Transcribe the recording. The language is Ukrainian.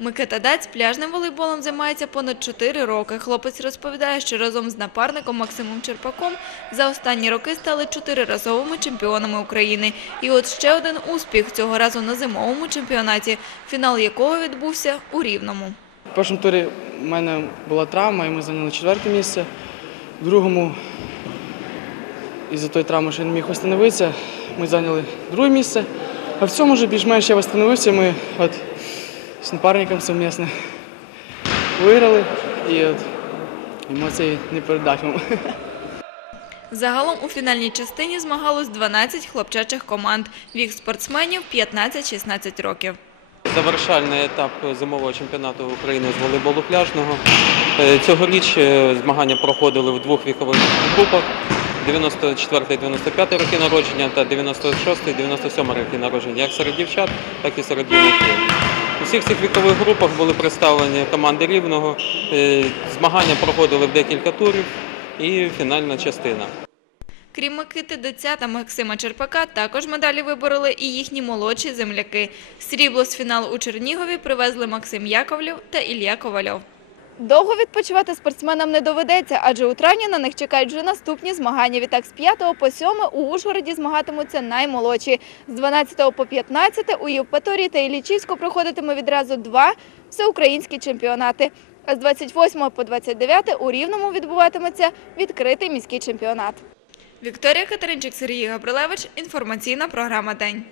Микита Даць пляжним волейболом займається понад 4 роки. Хлопець розповідає, що разом з напарником Максимом Черпаком за останні роки стали чотириразовими чемпіонами України. І от ще один успіх цього разу на зимовому чемпіонаті, фінал якого відбувся у Рівному. В першому турі в мене була травма, і ми зайняли четверте місце. В другому, із-за тої травми, що я не міг встановитися, ми зайняли друге місце. А в цьому вже більш-менш я встановився. Ми от з напарником совмісно виграли. І от емоції не передатиму. Загалом у фінальній частині змагалось 12 хлопчачих команд. Вік спортсменів 15-16 років. Завершальний етап зимового чемпіонату України з волейболу пляжного. Е, Цьогоріч е, змагання проходили в двох вікових групах. 94-95 роки народження та 96-97 роки народження, як серед дівчат, так і серед юнаків. У всіх цих вікових групах були представлені команди рівного. Е, Змагання проходили в декілька турів і фінальна частина. Крім Микити Деця та Максима Черпака, також медалі вибороли і їхні молодші земляки. Срібло з фіналу у Чернігові привезли Максим Яковлєв та Ілля Ковальов. Довго відпочивати спортсменам не доведеться, адже у травні на них чекають вже наступні змагання. Відтак з 5 по 7 у Ужгороді змагатимуться наймолодші. З 12 по 15 у Євпаторії та Іллічівську проходитиме відразу два всеукраїнські чемпіонати. А з 28 по 29 у Рівному відбуватиметься відкритий міський чемпіонат. Вікторія Катеринчик, Сергій Габрилевич. Інформаційна програма «День».